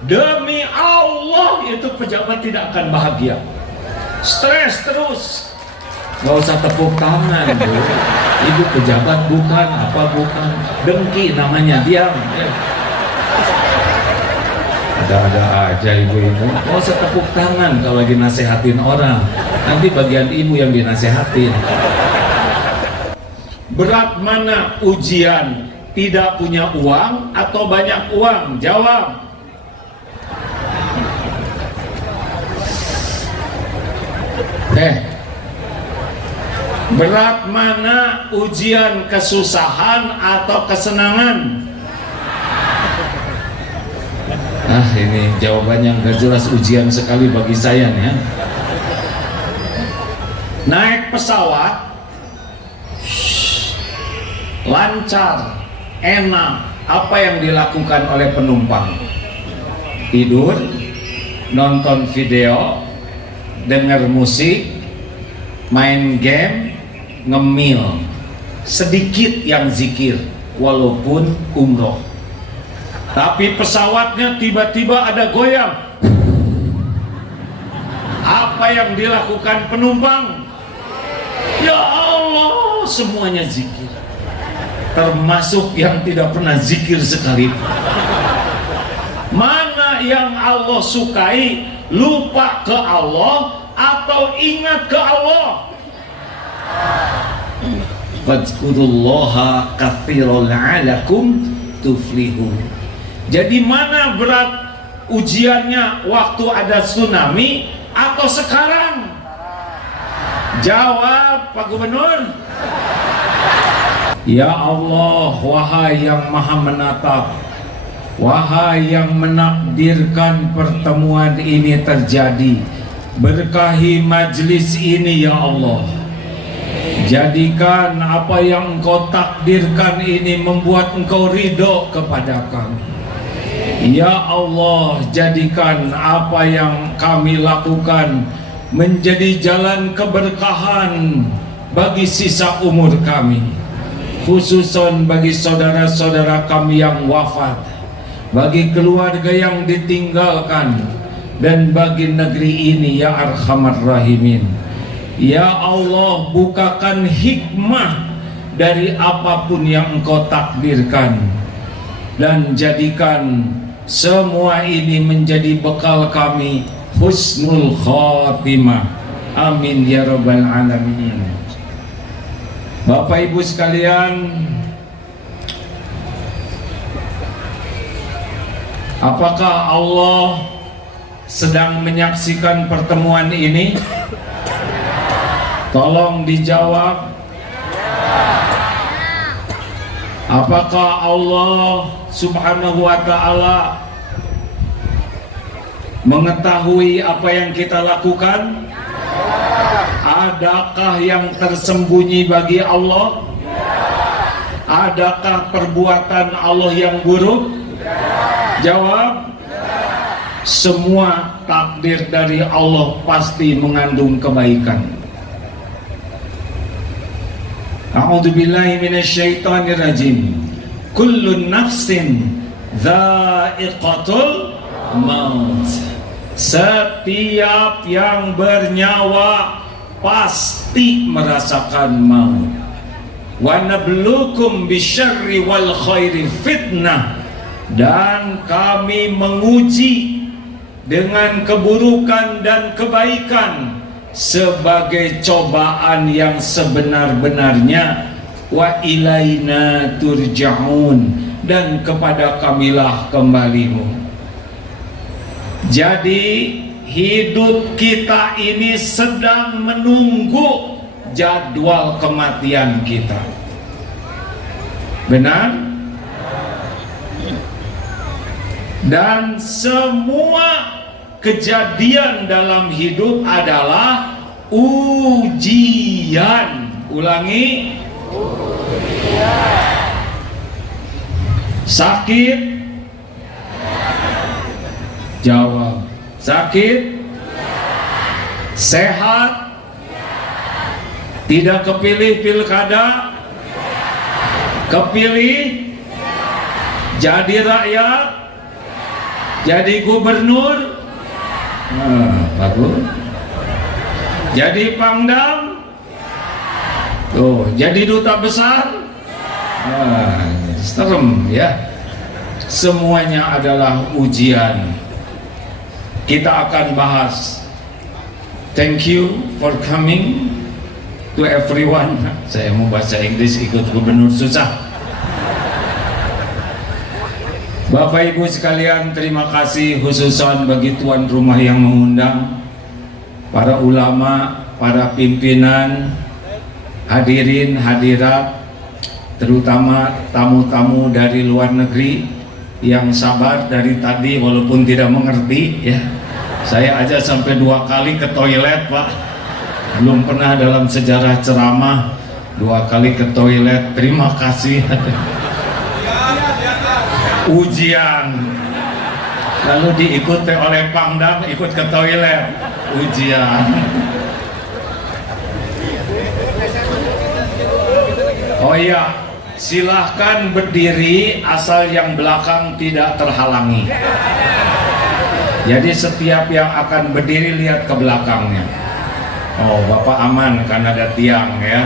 Demi Allah itu pejabat tidak akan bahagia. Stres terus. Gak usah tepuk tangan, Bu. Ibu pejabat bukan, apa bukan. Dengki namanya, diam. Ada-ada aja ibu-ibu. Gak usah tepuk tangan kalau lagi nasehatin orang. Nanti bagian ibu yang dinasehatin. Berat mana ujian? Tidak punya uang atau banyak uang? Jawab. Berat mana ujian kesusahan atau kesenangan? Ini jawabannya nggak jelas, ujian sekali bagi saya nih ya. Naik pesawat lancar, enak, apa yang dilakukan oleh penumpang? Tidur, nonton video, dengar musik, main game, ngemil. Sedikit yang zikir walaupun umroh. Tapi pesawatnya tiba-tiba ada goyang. Apa yang dilakukan penumpang? Ya Allah, semuanya zikir. Termasuk yang tidak pernah zikir sekalipun. Mana yang Allah sukai? Lupa ke Allah atau ingat ke Allah? Fadhkurullaha katsiran la'allakum tuflihun. Jadi mana berat ujiannya, waktu ada tsunami atau sekarang? Jawab Pak Gubernur. Ya Allah, wahai yang maha menatap, wahai yang menakdirkan pertemuan ini terjadi, berkahi majlis ini ya Allah. Jadikan apa yang Engkau takdirkan ini membuat Engkau ridho kepada kami. Ya Allah, jadikan apa yang kami lakukan menjadi jalan keberkahan bagi sisa umur kami, khususon bagi saudara-saudara kami yang wafat, bagi keluarga yang ditinggalkan, dan bagi negeri ini ya Arhamar Rahimin. Ya Allah, bukakan hikmah dari apapun yang Engkau takdirkan, dan jadikan semua ini menjadi bekal kami husnul khatimah. Amin ya rabbal alamin. Bapak Ibu sekalian, apakah Allah sedang menyaksikan pertemuan ini? Tolong dijawab. Apakah Allah Subhanahu wa ta'ala mengetahui apa yang kita lakukan? Adakah yang tersembunyi bagi Allah? Adakah perbuatan Allah yang buruk? Jawab. Semua takdir dari Allah pasti mengandung kebaikan. A'udzubillahi minasyaitonirrajim. Kullu nafsin dha'iqatul maut. Setiap yang bernyawa pasti merasakan maut. Wa nabluukum bisyarri wal khairi fitnah. Dan kami menguji dengan keburukan dan kebaikan sebagai cobaan yang sebenar-benarnya. Wa ilaina turja'un, dan kepada kamilah kembalimu. Jadi hidup kita ini sedang menunggu jadwal kematian kita. Benar? Dan semua kejadian dalam hidup adalah ujian. Ulangi. Ujian. Sakit? Jawab. Sakit? Sehat? Tidak kepilih pilkada? Kepilih? Jadi rakyat? Jadi gubernur, bagus. Jadi pangdam, tuh. Jadi duta besar, serem ya. Semuanya adalah ujian. Kita akan bahas. Thank you for coming to everyone. Saya mau bahasa Inggris ikut gubernur susah. Bapak Ibu sekalian, terima kasih khususan bagi tuan rumah yang mengundang, para ulama, para pimpinan, hadirin hadirat, terutama tamu-tamu dari luar negeri yang sabar dari tadi walaupun tidak mengerti ya. Saya aja sampai 2 kali ke toilet, Pak. Belum pernah dalam sejarah ceramah 2 kali ke toilet. Terima kasih. Ujian, lalu diikuti oleh pangdam, ikut ke toilet, ujian. Oh iya, silahkan berdiri asal yang belakang tidak terhalangi. Jadi setiap yang akan berdiri lihat ke belakangnya. Oh, Bapak aman karena ada tiang ya.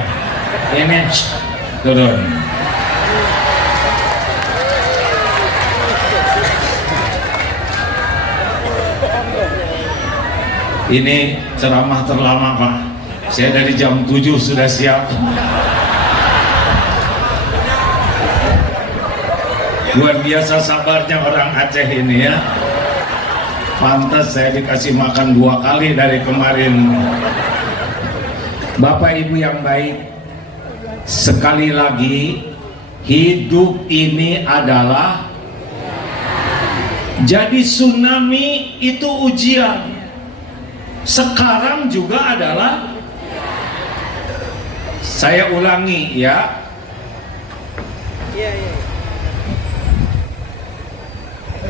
Ini turun. Ini ceramah terlama, Pak. Saya dari jam 7 sudah siap. Luar biasa sabarnya orang Aceh ini ya. Pantas saya dikasih makan 2 kali dari kemarin. Bapak Ibu yang baik, sekali lagi hidup ini adalah, jadi tsunami itu ujian. Sekarang juga adalah, saya ulangi ya,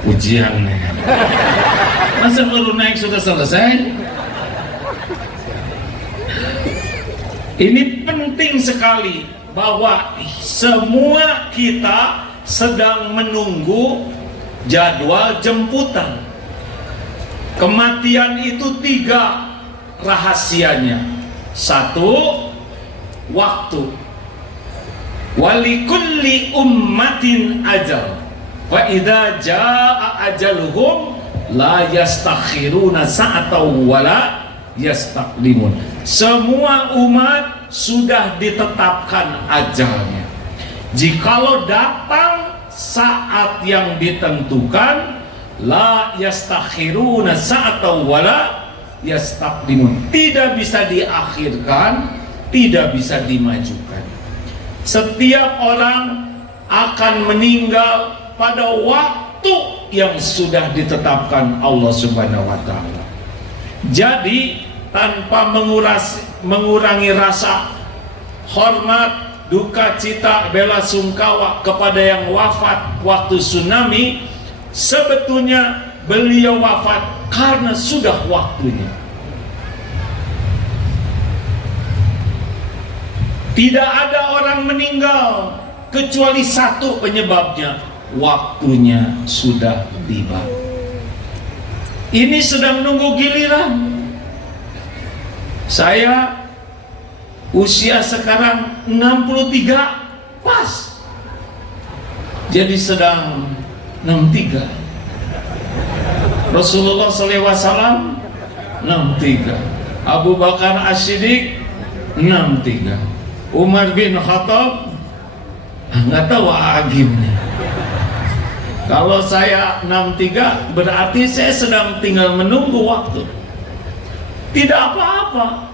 ujian. Masa baru naik sudah selesai? Ini penting sekali bahwa semua kita sedang menunggu jadwal jemputan. Kematian itu 3 rahasianya. 1, waktu. Walikulli ummatin ajal. Fa idza jaa ajaluhum la yastakhiruna sa'atan wala yastaqdimun. Semua umat sudah ditetapkan ajalnya. Jikalau datang saat yang ditentukan, la yastakhiruna sa'atan wala yastaqdimun. Tidak bisa diakhirkan, tidak bisa dimajukan. Setiap orang akan meninggal pada waktu yang sudah ditetapkan Allah Subhanahu wa taala. Jadi tanpa mengurangi rasa hormat, duka cita, bela sungkawa kepada yang wafat waktu tsunami, sebetulnya beliau wafat karena sudah waktunya. Tidak ada orang meninggal kecuali 1 penyebabnya, waktunya sudah tiba. Ini sedang nunggu giliran. Saya usia sekarang 63 pas. Jadi sedang 63. Rasulullah SAW 63. Abu Bakar As-Siddiq 63. Umar bin Khattab nggak tahu agimnya. Kalau saya 63 berarti saya sedang tinggal menunggu waktu. Tidak apa-apa,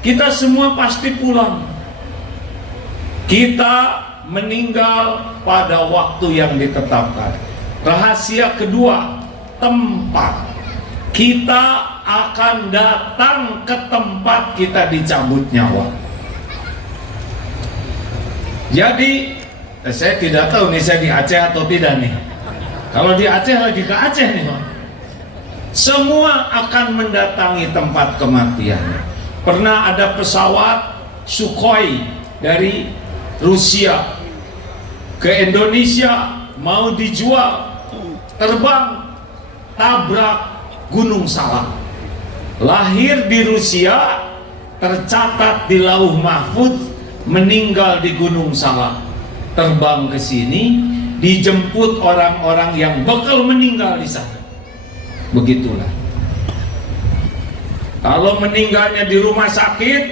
kita semua pasti pulang. Kita meninggal pada waktu yang ditetapkan. Rahasia kedua, tempat. Kita akan datang ke tempat kita dicabut nyawa. Jadi saya tidak tahu nih saya di Aceh atau tidak nih. Kalau di Aceh lagi ke Aceh nih, Pak. Semua akan mendatangi tempat kematian. Pernah ada pesawat Sukhoi dari Rusia ke Indonesia mau dijual, terbang tabrak Gunung Salak. Lahir di Rusia, tercatat di Lauh Mahfuz, meninggal di Gunung Salak. Terbang ke sini, dijemput orang-orang yang bakal meninggal di sana. Begitulah. Kalau meninggalnya di rumah sakit,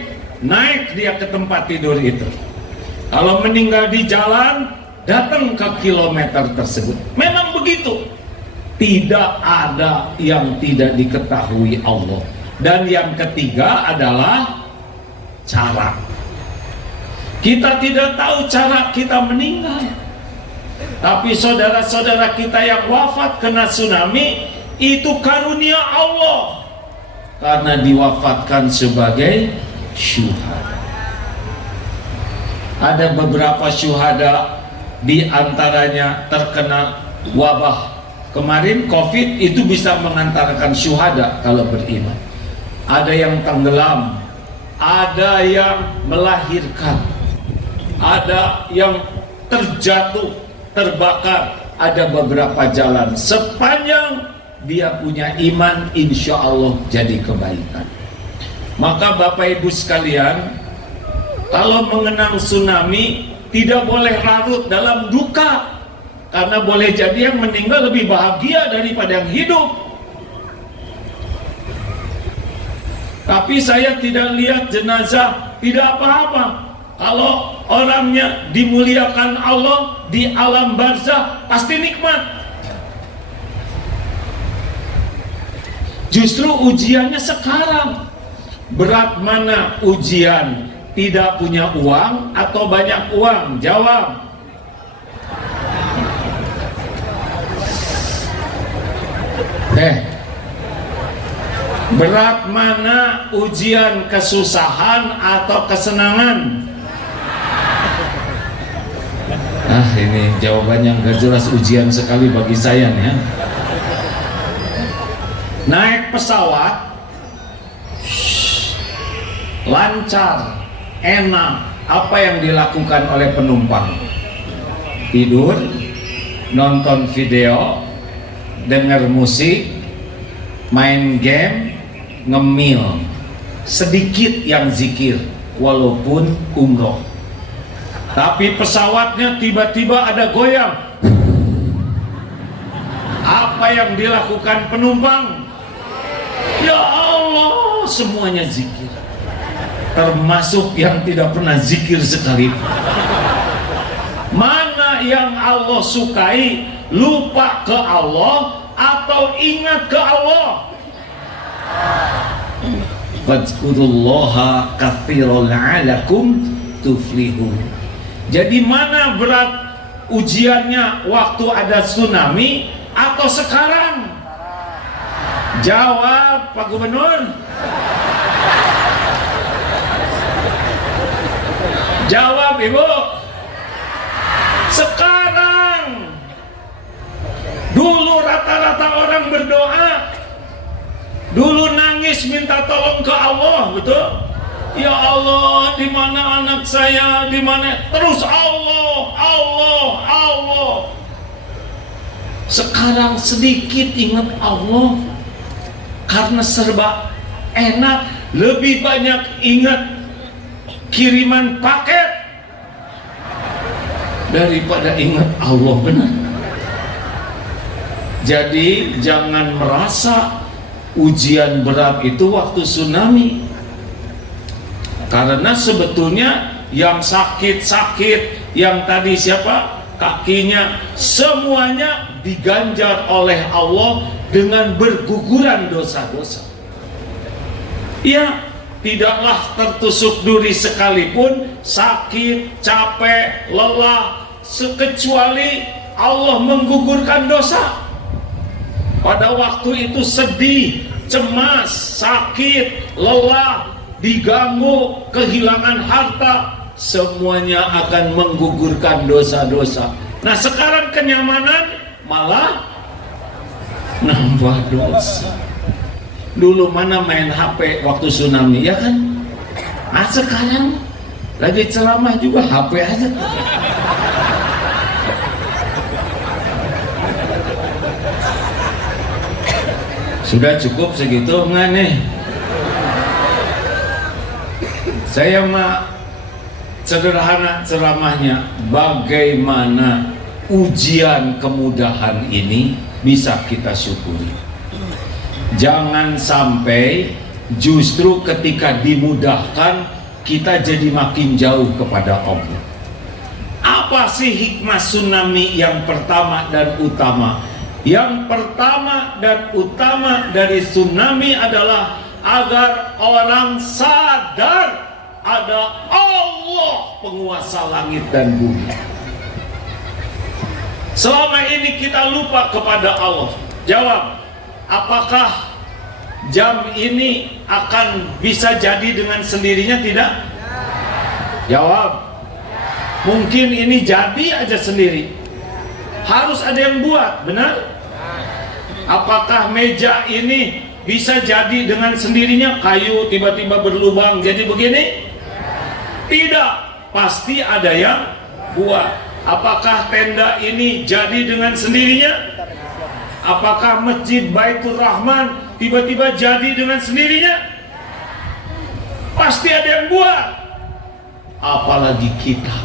naik dia ke tempat tidur itu. Kalau meninggal di jalan, datang ke kilometer tersebut. Memang begitu. Tidak ada yang tidak diketahui Allah. Dan yang ketiga adalah cara. Kita tidak tahu cara kita meninggal. Tapi saudara-saudara kita yang wafat kena tsunami, itu karunia Allah. Karena diwafatkan sebagai syuhada. Ada beberapa syuhada, di antaranya terkena wabah. Kemarin COVID itu bisa mengantarkan syuhada kalau beriman. Ada yang tenggelam, ada yang melahirkan, ada yang terjatuh, terbakar. Ada beberapa jalan. Sepanjang dia punya iman, insya Allah jadi kebaikan. Maka Bapak Ibu sekalian, kalau mengenang tsunami, tidak boleh larut dalam duka. Karena boleh jadi yang meninggal lebih bahagia daripada yang hidup. Tapi saya tidak lihat jenazah, tidak apa-apa. Kalau orangnya dimuliakan Allah di alam barzah, pasti nikmat. Justru ujiannya sekarang. Berat mana ujian? Tidak punya uang atau banyak uang? Jawab. Berat mana ujian kesusahan atau kesenangan? Ini jawabannya nggak jelas, ujian sekali bagi saya nih ya. Naik pesawat lancar, enak, apa yang dilakukan oleh penumpang? Tidur, nonton video, dengar musik, main game, ngemil. Sedikit yang zikir walaupun umroh. Tapi pesawatnya tiba-tiba ada goyang. Apa yang dilakukan penumpang? Ya Allah, semuanya zikir. Termasuk yang tidak pernah zikir sekalipun. Mana yang Allah sukai? Lupa ke Allah atau ingat ke Allah? Fadzkurullaha katsiran la'allakum tuflihun. Jadi mana berat ujiannya, waktu ada tsunami atau sekarang? Jawab Pak Gubernur. Jawab Ibu. Sekarang. Dulu rata-rata orang berdoa, dulu nangis minta tolong ke Allah, betul? Ya Allah, di mana anak saya, di mana? Terus Allah, Allah, Allah. Sekarang sedikit ingat Allah, karena serba enak, lebih banyak ingat kiriman paket daripada ingat Allah, benar. Jadi jangan merasa ujian berat itu waktu tsunami. Karena sebetulnya yang sakit-sakit, yang tadi siapa? Kakinya, semuanya diganjar oleh Allah dengan berguguran dosa-dosa. Ya, tidaklah tertusuk duri sekalipun, sakit, capek, lelah, kecuali Allah menggugurkan dosa. Pada waktu itu sedih, cemas, sakit, lelah, diganggu, kehilangan harta, semuanya akan menggugurkan dosa-dosa. Nah sekarang kenyamanan malah nambah dosa. Dulu mana main HP waktu tsunami, ya kan? Nah sekarang lagi ceramah juga HP aja. Sudah cukup segitu enggak nih? Saya mah sederhana ceramahnya, bagaimana ujian kemudahan ini bisa kita syukuri. Jangan sampai justru ketika dimudahkan kita jadi makin jauh kepada Allah. Apa sih hikmah tsunami yang pertama dan utama? Yang pertama dan utama dari tsunami adalah agar orang sadar ada Allah penguasa langit dan bumi. Selama ini kita lupa kepada Allah. Jawab, apakah jam ini akan bisa jadi dengan sendirinya? Tidak? Jawab. Mungkin ini jadi aja sendiri. Harus ada yang buat, benar? Apakah meja ini bisa jadi dengan sendirinya? Kayu tiba-tiba berlubang jadi begini? Tidak, pasti ada yang buat. Apakah tenda ini jadi dengan sendirinya? Apakah masjid Baitur Rahman tiba-tiba jadi dengan sendirinya? Pasti ada yang buat. Apalagi kita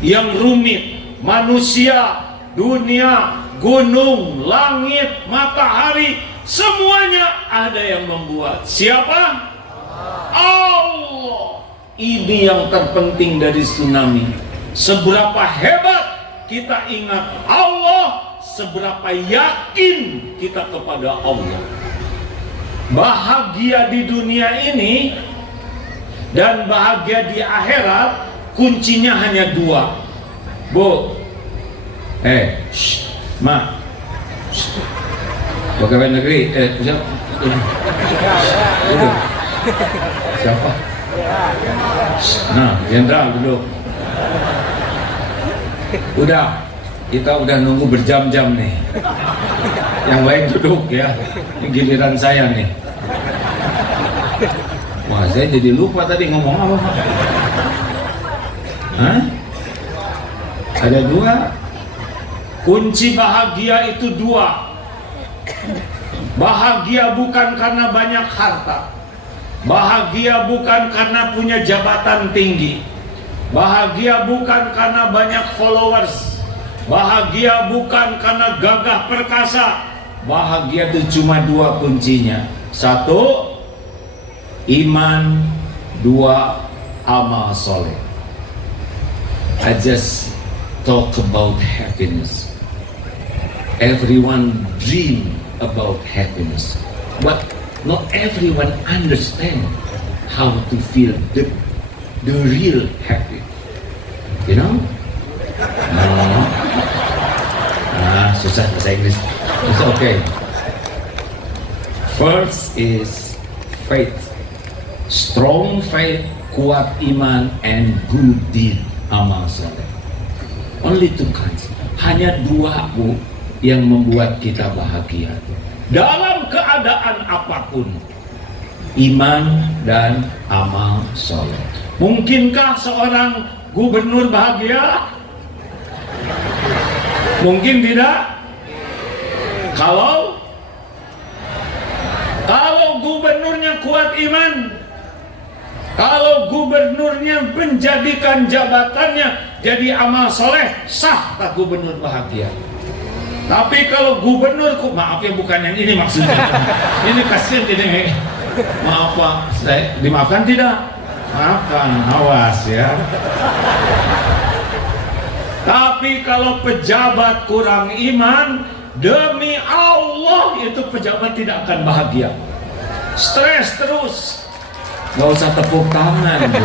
yang rumit, manusia, dunia, gunung, langit, matahari, semuanya ada yang membuat. Siapa? Allah. Ini yang terpenting dari tsunami. Seberapa hebat kita ingat Allah, seberapa yakin kita kepada Allah. Bahagia di dunia ini dan bahagia di akhirat kuncinya hanya dua. Bu, Ma, pegawai negeri, siapa? Nah, jenderal duduk. Udah, kita udah nunggu berjam-jam nih. Yang lain duduk ya. Ini giliran saya nih. Wah, saya jadi lupa tadi ngomong apa. Hah? Ada dua. Kunci bahagia itu dua. Bahagia bukan karena banyak harta. Bahagia bukan karena punya jabatan tinggi. Bahagia bukan karena banyak followers. Bahagia bukan karena gagah perkasa. Bahagia itu cuma dua kuncinya. Satu, iman. Dua, amal soleh. I just talk about happiness. Everyone dream about happiness, but not everyone understand how to feel the real happy. You know? Susah bahasa Inggris. It's okay. First is faith. Strong faith, kuat iman, and good deed, amal soleh. Only two kinds. Hanya dua, Bu, yang membuat kita bahagia. Dalam keadaan apapun, iman dan amal soleh. Mungkinkah seorang gubernur bahagia? Mungkin tidak. Kalau gubernurnya kuat iman, kalau gubernurnya menjadikan jabatannya jadi amal soleh, sah tak gubernur bahagia. Tapi kalau gubernurku, maaf ya, bukan yang ini maksudnya. Ini kasihan ini. Maaf Pak, saya dimaafkan tidak? Maafkan, awas ya. Tapi kalau pejabat kurang iman, demi Allah itu pejabat tidak akan bahagia. Stres terus. Gak usah tepuk tangan, Bu.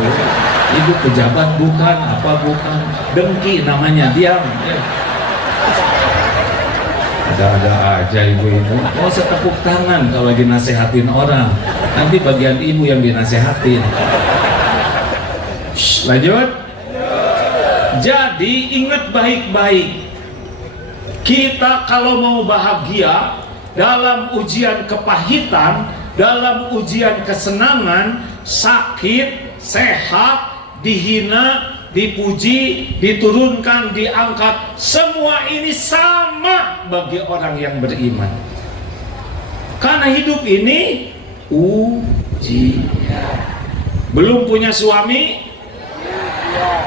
Ibu pejabat bukan, apa bukan. Dengki namanya, diam. Ada-ada aja ibu itu. Gak usah tepuk tangan kalau lagi nasehatin orang. Nanti bagian ibu yang dinasehatin. Lanjut. Jadi ingat baik-baik. Kita kalau mau bahagia dalam ujian kepahitan, dalam ujian kesenangan, sakit, sehat, dihina, dipuji, diturunkan, diangkat, semua ini sama bagi orang yang beriman. Karena hidup ini ujian. Belum punya suami,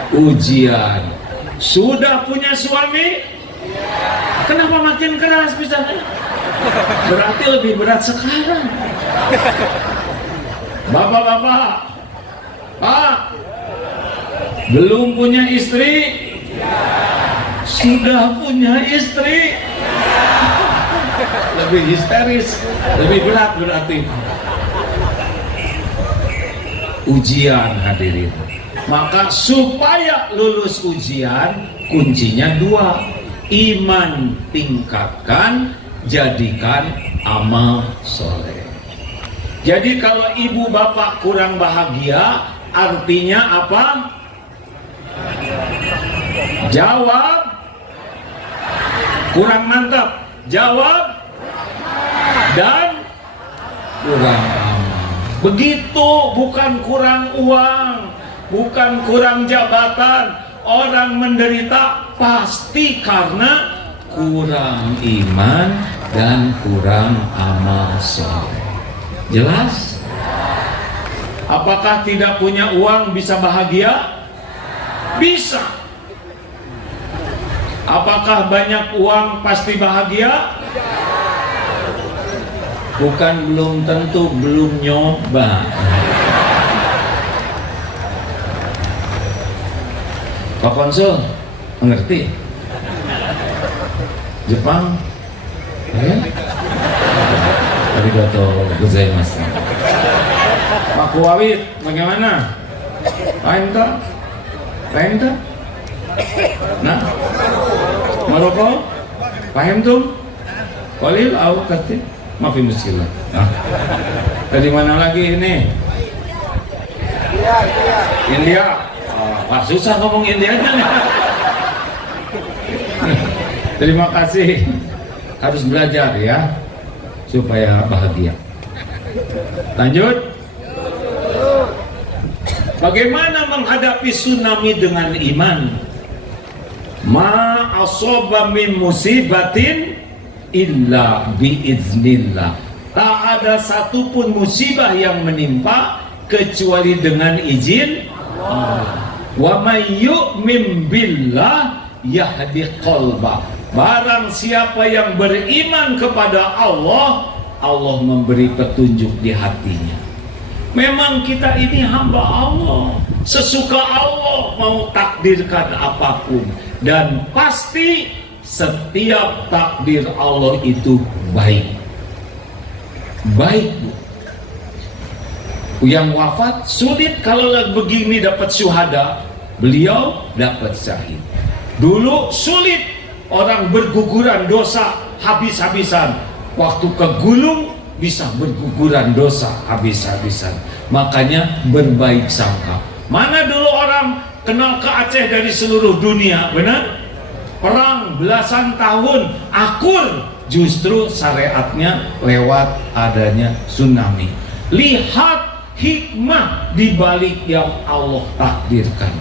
ujian. Sudah punya suami, kenapa makin keras bisa? Berarti lebih berat sekarang. Bapak-bapak, Pak, belum punya istri, sudah punya istri, lebih histeris, lebih berat berarti. Ujian hadirin. Maka supaya lulus ujian, kuncinya dua. Iman tingkatkan, jadikan amal soleh. Jadi kalau ibu bapak kurang bahagia, artinya apa? Jawab. Kurang mantap. Jawab. Dan kurang amal. Begitu, bukan kurang uang, bukan kurang jabatan. Orang menderita pasti karena kurang iman dan kurang amal soleh. Jelas? Apakah tidak punya uang bisa bahagia? Bisa. Apakah banyak uang pasti bahagia? Bukan belum tentu, belum nyoba. Pak Konsul, mengerti? Jepang? Ya? Arigato gozaimasu. Pak Kuwait, bagaimana? Paham tak? Paham tak? Nah, Maroko? Paham tuh? Qalil au kathir? Maafin muskilah. Nah. Dari mana lagi ini? India. Wah, susah ngomong India aja nih. Terima kasih. Harus belajar ya, supaya bahagia. Lanjut. Bagaimana menghadapi tsunami dengan iman? Ma asaba min musibatin illa biiznillah. Tak ada satupun musibah yang menimpa kecuali dengan izin Allah. Wa may yu'min billah yahdi qalbah. Barang siapa yang beriman kepada Allah, Allah memberi petunjuk di hatinya. Memang kita ini hamba Allah, sesuka Allah mau takdirkan apapun, dan pasti setiap takdir Allah itu baik. Baik, Bu. Yang wafat sulit kalau begini dapat syuhada, beliau dapat syahid. Dulu sulit orang berguguran dosa habis-habisan, waktu kegulung bisa berguguran dosa habis-habisan. Makanya berbaik sangka. Mana dulu orang kenal ke Aceh dari seluruh dunia, benar? Perang belasan tahun akur, justru syariatnya lewat adanya tsunami. Lihat hikmah di balik yang Allah takdirkan.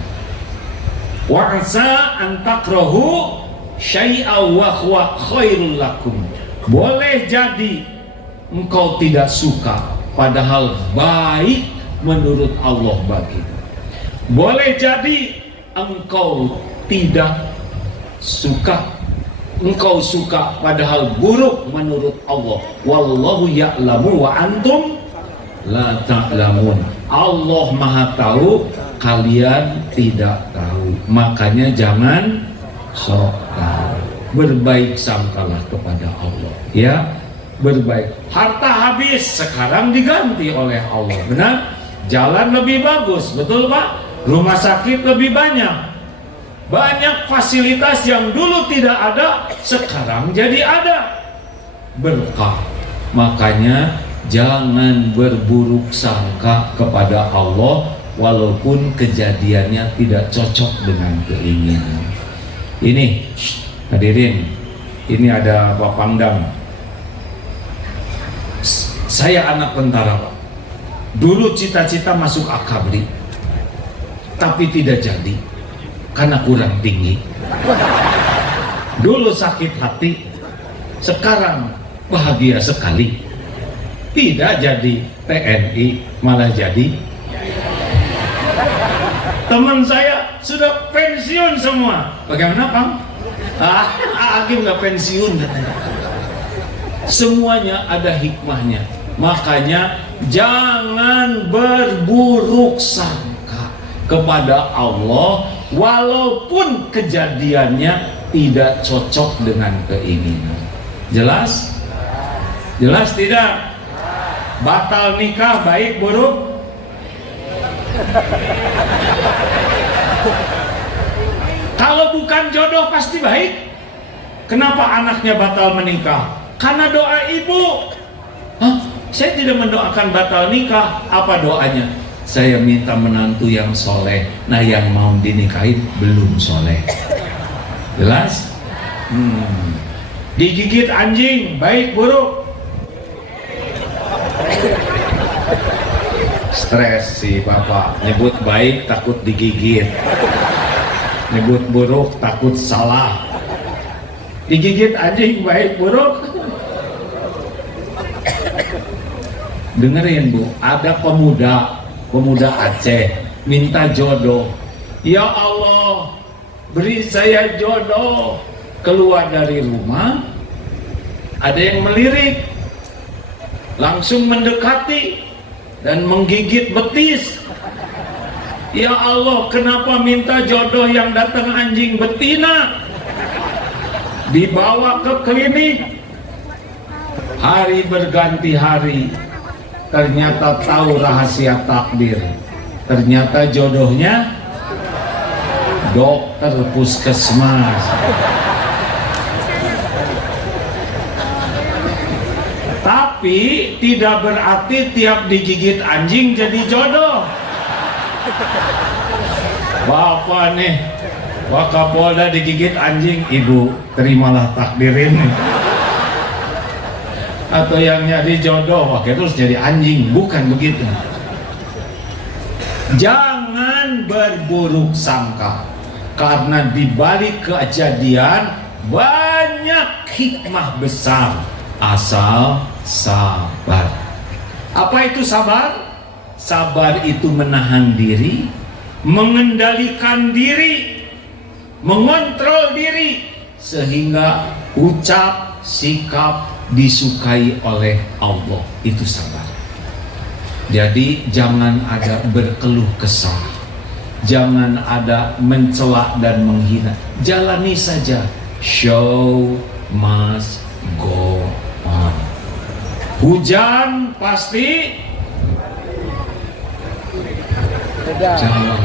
Wa asa an takrahu syai'a wa huwa khairul lakum. Boleh jadi engkau tidak suka, padahal baik menurut Allah bagimu. Boleh jadi engkau tidak suka, engkau suka padahal buruk menurut Allah. Wallahu ya'lamu wa antum la ta'lamun. Allah Maha tahu, kalian tidak tahu. Makanya jangan sok tahu. Berbaik sangkalah kepada Allah, ya. Berbaik. Harta habis, sekarang diganti oleh Allah, benar? Jalan lebih bagus, betul Pak? Rumah sakit lebih banyak. Banyak fasilitas yang dulu tidak ada, sekarang jadi ada. Berkah. Makanya jangan berburuk sangka kepada Allah walaupun kejadiannya tidak cocok dengan keinginan. Ini hadirin, ini ada Pak Pangdam. Saya anak tentara, Pak. Dulu cita-cita masuk Akabri, tapi tidak jadi karena kurang tinggi. Dulu sakit hati, sekarang bahagia sekali tidak jadi TNI, malah jadi. Teman saya sudah pensiun semua. Bagaimana, Kang? Hakim nggak pensiun katanya. Semuanya ada hikmahnya. Makanya jangan berburuk sangka kepada Allah walaupun kejadiannya tidak cocok dengan keinginan. Jelas? Jelas tidak? Batal nikah baik buruk? Kalau bukan jodoh pasti baik. Kenapa anaknya batal menikah? Karena doa ibu. Saya tidak mendoakan batal nikah. Apa doanya? Saya minta menantu yang soleh. Nah, yang mau dinikahin belum soleh. Jelas? Digigit anjing baik buruk? Stres si bapak. Nyebut baik takut digigit, nyebut buruk takut salah. Digigit anjing baik buruk? Dengerin Bu, ada pemuda Aceh minta jodoh. Ya Allah, beri saya jodoh. Keluar dari rumah, ada yang melirik, langsung mendekati dan menggigit betis. Ya Allah, kenapa minta jodoh yang datang anjing betina? Dibawa ke klinik. Hari berganti hari, ternyata tahu rahasia takdir. Ternyata jodohnya dokter puskesmas. Tapi tidak berarti tiap digigit anjing jadi jodoh. Bapak nih, Wakapolda digigit anjing, ibu terimalah takdir ini. Atau yang nyari jodoh, wakil terus jadi anjing, bukan begitu. Jangan berburuk sangka, karena di balik kejadian banyak hikmah besar. Asal sabar. Apa itu sabar? Sabar itu menahan diri, mengendalikan diri, mengontrol diri, sehingga ucap, sikap disukai oleh Allah. Itu sabar. Jadi jangan ada berkeluh kesah, jangan ada mencela dan menghina. Jalani saja. Show must go on. Hujan pasti jangan.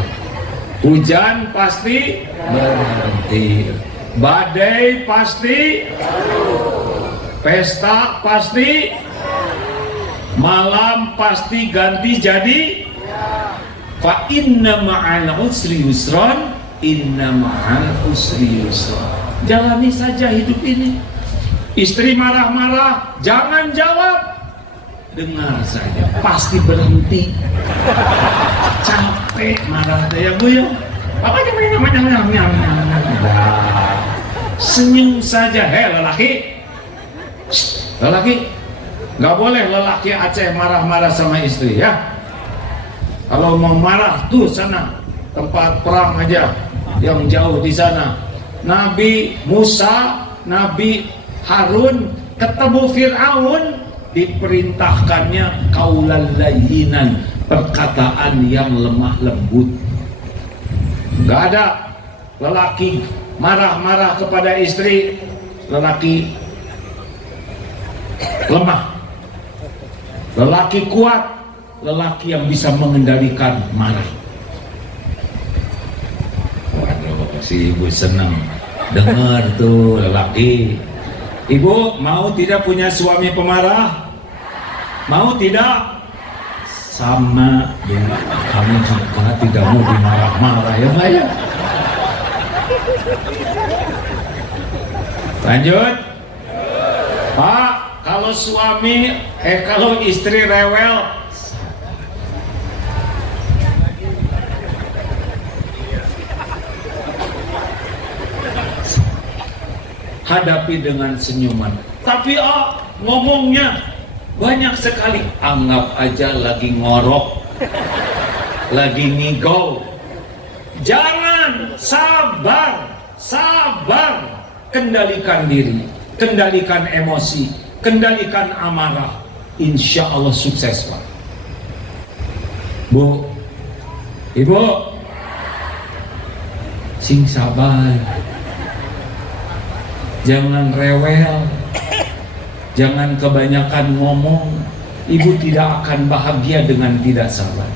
Hujan pasti berhenti. Badai pasti, pesta pasti, malam pasti ganti jadi. Fa inna ma'al usri yusran, inna ma'al usri yusran. Jalani saja hidup ini. Istri marah-marah, jangan jawab, dengar saja, pasti berhenti. Capek marah ya Bu ya. Apa namanya? Senyum saja. Lelaki, lelaki, nggak boleh lelaki Aceh marah-marah sama istri ya. Kalau mau marah tuh sana tempat perang aja, yang jauh di sana. Nabi Musa, Nabi Harun ketemu Fir'aun, diperintahkannya qaulal layyinan, perkataan yang lemah lembut. Gak ada lelaki marah-marah kepada istri, lelaki lemah. Lelaki kuat, lelaki yang bisa mengendalikan marah. Waduh, si ibu senang dengar tuh lelaki. Ibu mau tidak punya suami pemarah? Mau tidak? Sama dengan kamu juga tidak mau dimarah-marah ya Mbak ya. Lanjut Pak, kalau kalau istri rewel, hadapi dengan senyuman. Tapi ngomongnya Banyak sekali, anggap aja lagi ngorok, lagi ngigau. Jangan, sabar, kendalikan diri, kendalikan emosi, kendalikan amarah. Insya Allah sukses, Pak. Bu, Ibu, sing sabar, jangan rewel, jangan kebanyakan ngomong. Ibu tidak akan bahagia dengan tidak sabar.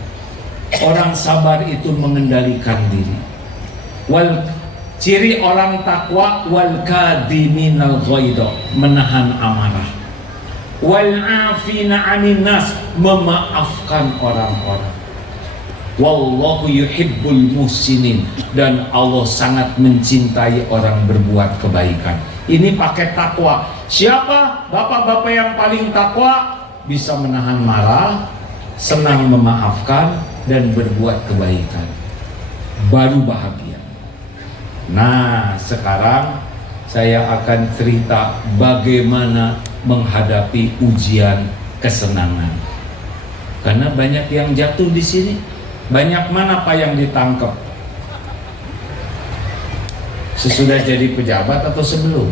Orang sabar itu mengendalikan diri. Ciri orang takwa, wal kadhiminal ghaidha, menahan amarah. Wal afina 'anil nas, memaafkan orang-orang. Wallahu yuhibbul muhsinin, dan Allah sangat mencintai orang berbuat kebaikan. Ini pakai takwa. Siapa bapak-bapak yang paling takwa? Bisa menahan marah, senang memaafkan, dan berbuat kebaikan. Baru bahagia. Nah, sekarang saya akan cerita bagaimana menghadapi ujian kesenangan. Karena banyak yang jatuh di sini. Banyak mana Pak yang ditangkap? Sesudah jadi pejabat atau sebelum?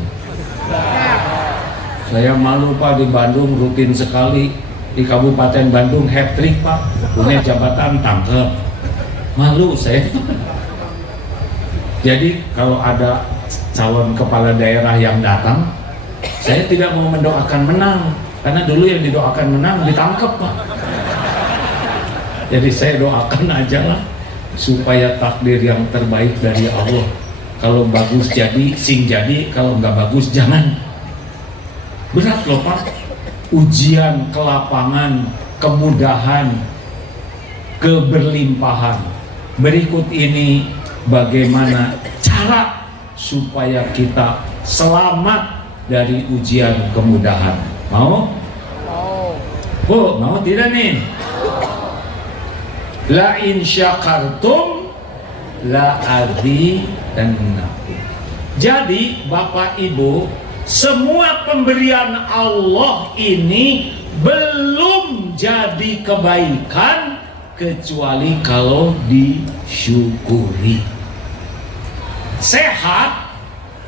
Saya malu Pak, di Bandung rutin sekali. Di Kabupaten Bandung hat-trick Pak, punya jabatan tangkap. Malu saya. Jadi kalau ada calon kepala daerah yang datang, saya tidak mau mendoakan menang, karena dulu yang didoakan menang ditangkap Pak. Jadi saya doakan aja lah, supaya takdir yang terbaik dari Allah. Kalau bagus jadi, sing jadi. Kalau nggak bagus jangan. Berat loh Pak. Ujian, kelapangan, kemudahan, keberlimpahan. Berikut ini bagaimana cara supaya kita selamat dari ujian kemudahan. Mau? Bu, mau tidak nih? La in syakartum la azidannakum. Jadi Bapak Ibu, semua pemberian Allah ini belum jadi kebaikan kecuali kalau disyukuri. Sehat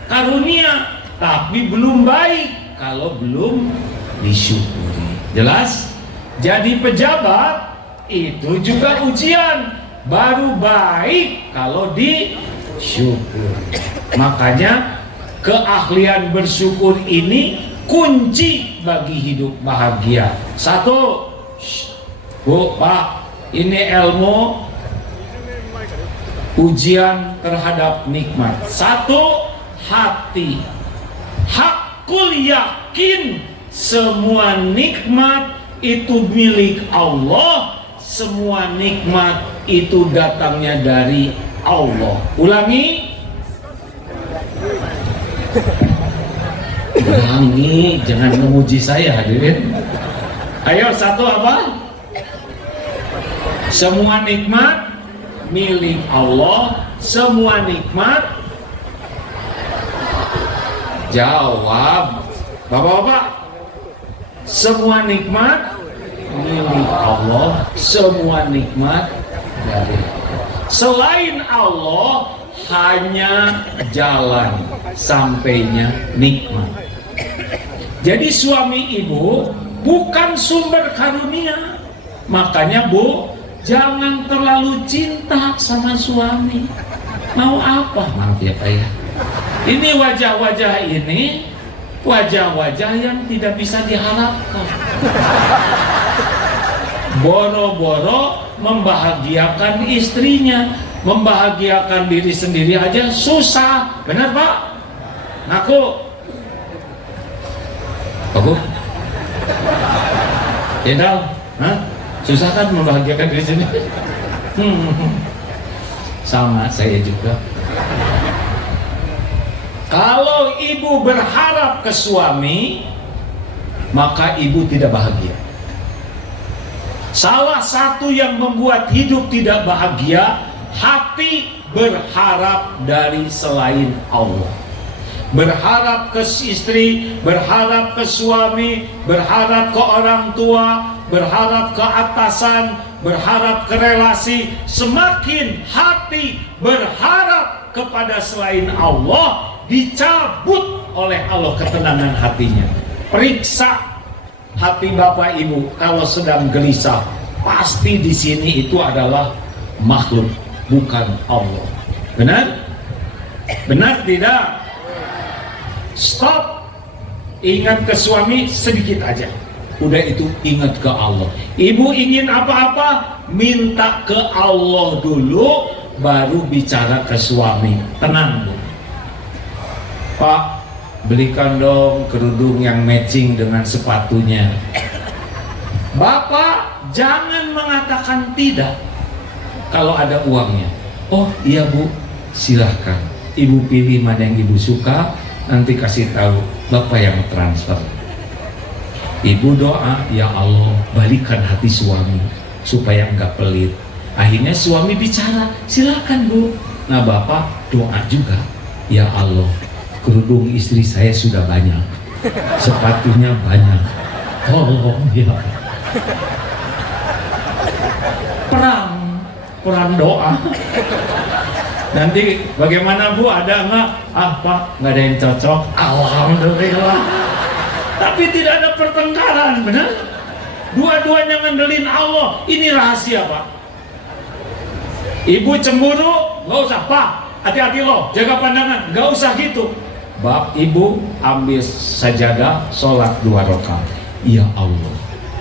karunia, tapi belum baik kalau belum disyukuri. Jelas? Jadi pejabat itu juga ujian, baru baik kalau disyukuri. Makanya keahlian bersyukur ini kunci bagi hidup bahagia. Satu, Bu, Pak, ini ilmu ujian terhadap nikmat. Satu, hati. Hakul yakin semua nikmat itu milik Allah. Semua nikmat itu datangnya dari Allah. Ulangi. Ulangi, jangan memuji saya hadirin. Ayo, satu apa? Semua nikmat milik Allah. Semua nikmat. Jawab Bapak-bapak. Semua nikmat milik Allah. Semua nikmat dari Allah. Selain Allah hanya jalan sampainya nikmat. Jadi suami ibu bukan sumber karunia. Makanya Bu, jangan terlalu cinta sama suami. Mau apa? Maaf ya Pak ya. Ini wajah-wajah ini wajah-wajah yang tidak bisa diharapkan. Boro-boro membahagiakan istrinya, membahagiakan diri sendiri aja susah. Benar Pak? Ngaku. Aku? Jendal? Hah? Susah kan membahagiakan diri sendiri? Sama saya juga. Kalau ibu berharap ke suami, maka ibu tidak bahagia. Salah satu yang membuat hidup tidak bahagia, hati berharap dari selain Allah. berharap ke istri, berharap ke suami, berharap ke orang tua, berharap ke atasan, berharap ke relasi. Semakin hati berharap kepada selain Allah, dicabut oleh Allah ketenangan hatinya. Periksa hati Bapak Ibu kalau sedang gelisah, pasti di sini itu adalah makhluk, bukan Allah. Benar? Benar tidak? Stop. Ingat ke suami sedikit aja, udah itu ingat ke Allah. Ibu ingin apa-apa, minta ke Allah dulu, baru bicara ke suami. Tenang Bu. Pak, belikan dong kerudung yang matching dengan sepatunya. Bapak jangan mengatakan tidak kalau ada uangnya. Oh iya Bu, silahkan Ibu pilih mana yang Ibu suka, nanti kasih tahu Bapak yang transfer. Ibu doa, ya Allah balikan hati suami supaya enggak pelit. Akhirnya suami bicara, silakan Bu. Nah Bapak doa juga, ya Allah kerudung istri saya sudah banyak, sepatunya banyak, tolong ya. Perang doa. Nanti bagaimana Bu, ada nggak? Ah Pak, nggak ada yang cocok. Alhamdulillah. Tapi tidak ada pertengkaran, benar? Dua-duanya ngandelin Allah. Ini rahasia Pak. Ibu cemburu, nggak usah Pak. Hati-hati loh, jaga pandangan. Nggak usah gitu. Bab Ibu ambil sajadah, sholat 2 rakaat. Ya Allah,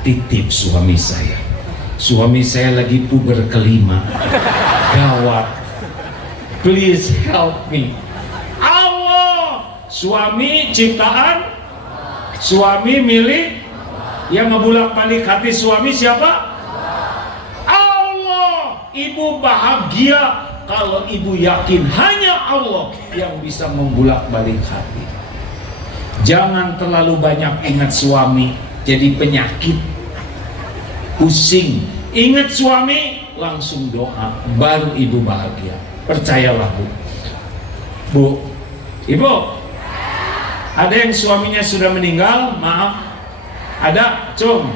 titip suami saya. Suami saya lagi puber kelima. Gawat. Please help me. Allah, suami ciptaan, suami milik. Yang ngebulak-balik hati suami siapa? Allah. Ibu bahagia kalau ibu yakin hanya Allah yang bisa membulak-balik hati. Jangan terlalu banyak ingat suami, jadi penyakit, pusing. Ingat suami, langsung doa, baru ibu bahagia. Percayalah Bu. Bu, Ibu, ada yang suaminya sudah meninggal? Maaf. Ada, Cung.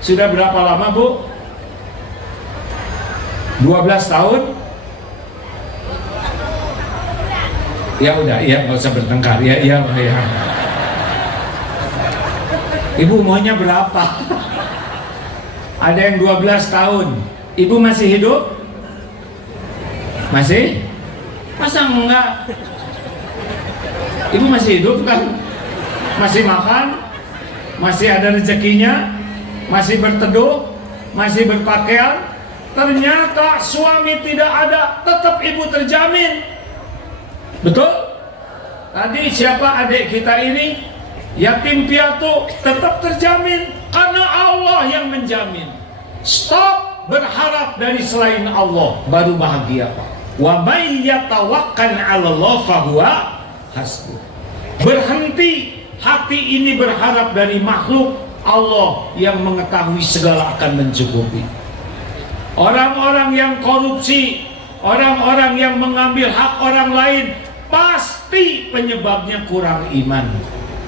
Sudah berapa lama Bu? 12 tahun? Ya udah, ya nggak usah bertengkar. Ya. Ibu maunya berapa? Ada yang 12 tahun. Ibu masih hidup? Masih? Masa enggak? Ibu masih hidup kan? Masih makan? Masih ada rezekinya? Masih berteduh? Masih berpakaian? Ternyata suami tidak ada, tetap ibu terjamin. Betul? Tadi siapa adik kita ini? Yatim piatu, tetap terjamin karena Allah yang menjamin. Stop berharap dari selain Allah, baru bahagia Pak. Wa may yatawakkal 'ala Allah fahuwa hasbuh. Berhenti hati ini berharap dari makhluk, Allah yang mengetahui segala akan mencukupi. Orang-orang yang korupsi, orang-orang yang mengambil hak orang lain, pasti penyebabnya kurang iman.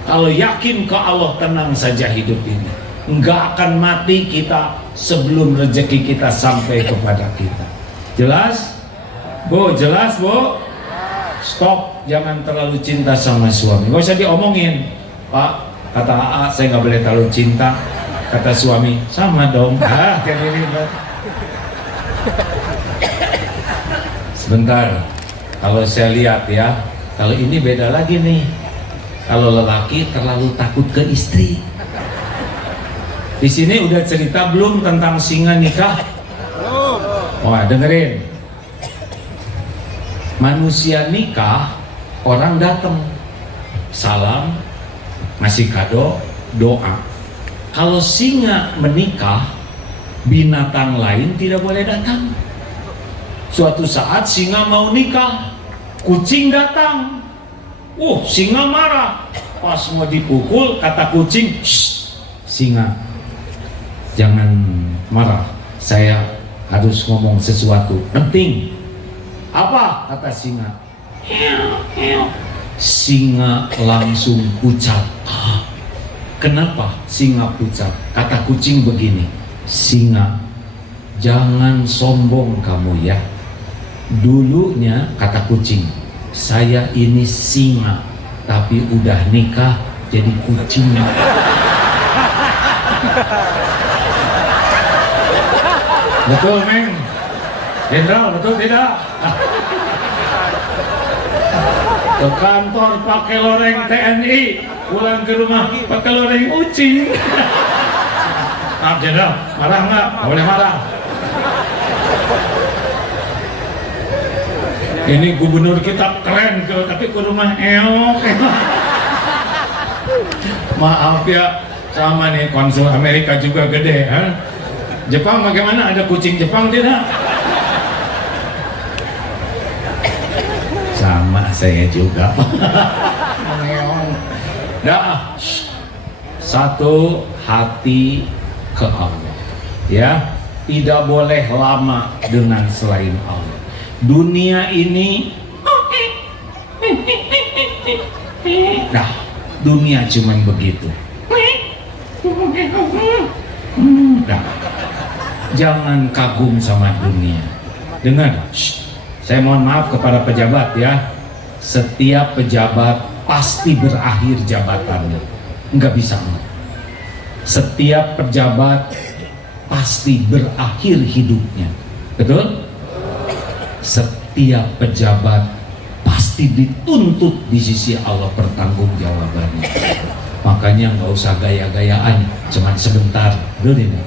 Kalau yakin ke Allah, tenang saja hidup ini. Enggak akan mati kita sebelum rezeki kita sampai kepada kita. Jelas? Bu, jelas Bu? Stop, jangan terlalu cinta sama suami. Gak usah diomongin. Pak, kata AA saya nggak boleh terlalu cinta. Kata suami, sama dong. Kayak gini Pak. Sebentar, kalau saya lihat ya, kalau ini beda lagi nih. Kalau lelaki terlalu takut ke istri. Di sini udah cerita belum tentang singa nikah? Wah, dengerin. Manusia nikah, orang datang, salam, ngasih kado, doa. Kalau singa menikah, binatang lain tidak boleh datang. Suatu saat singa mau nikah, kucing datang. Singa marah. Pas mau dipukul, kata kucing, shh, singa, jangan marah. Saya harus ngomong sesuatu penting. Apa? Kata singa. singa langsung pucat. Kenapa singa pucat? Kata kucing begini, singa, jangan sombong kamu ya. Dulunya, kata kucing, saya ini singa, tapi udah nikah jadi kucing. Betul, Meng? Jenderal, betul tidak? Ke kantor pakai loreng TNI, pulang ke rumah pakai loreng ucing. Maaf, Jenderal, marah nggak? Boleh marah. Ini gubernur kita keren, tapi ke rumah eok. Maaf ya, sama nih konsul Amerika juga gede. Jepang bagaimana? Ada kucing Jepang tidak? Sama saya juga. Dah, satu hati ke Allah, ya, tidak boleh lama dengan selain Allah. Dunia ini, dah, dunia cuman begitu. Dah, jangan kagum sama dunia. Dengar, saya mohon maaf kepada pejabat ya. Setiap pejabat pasti berakhir jabatannya, nggak bisa enggak. Setiap pejabat pasti berakhir hidupnya, betul? Setiap pejabat pasti dituntut di sisi Allah pertanggungjawabannya. Makanya nggak usah gaya-gayaan, cuman sebentar, betul ini.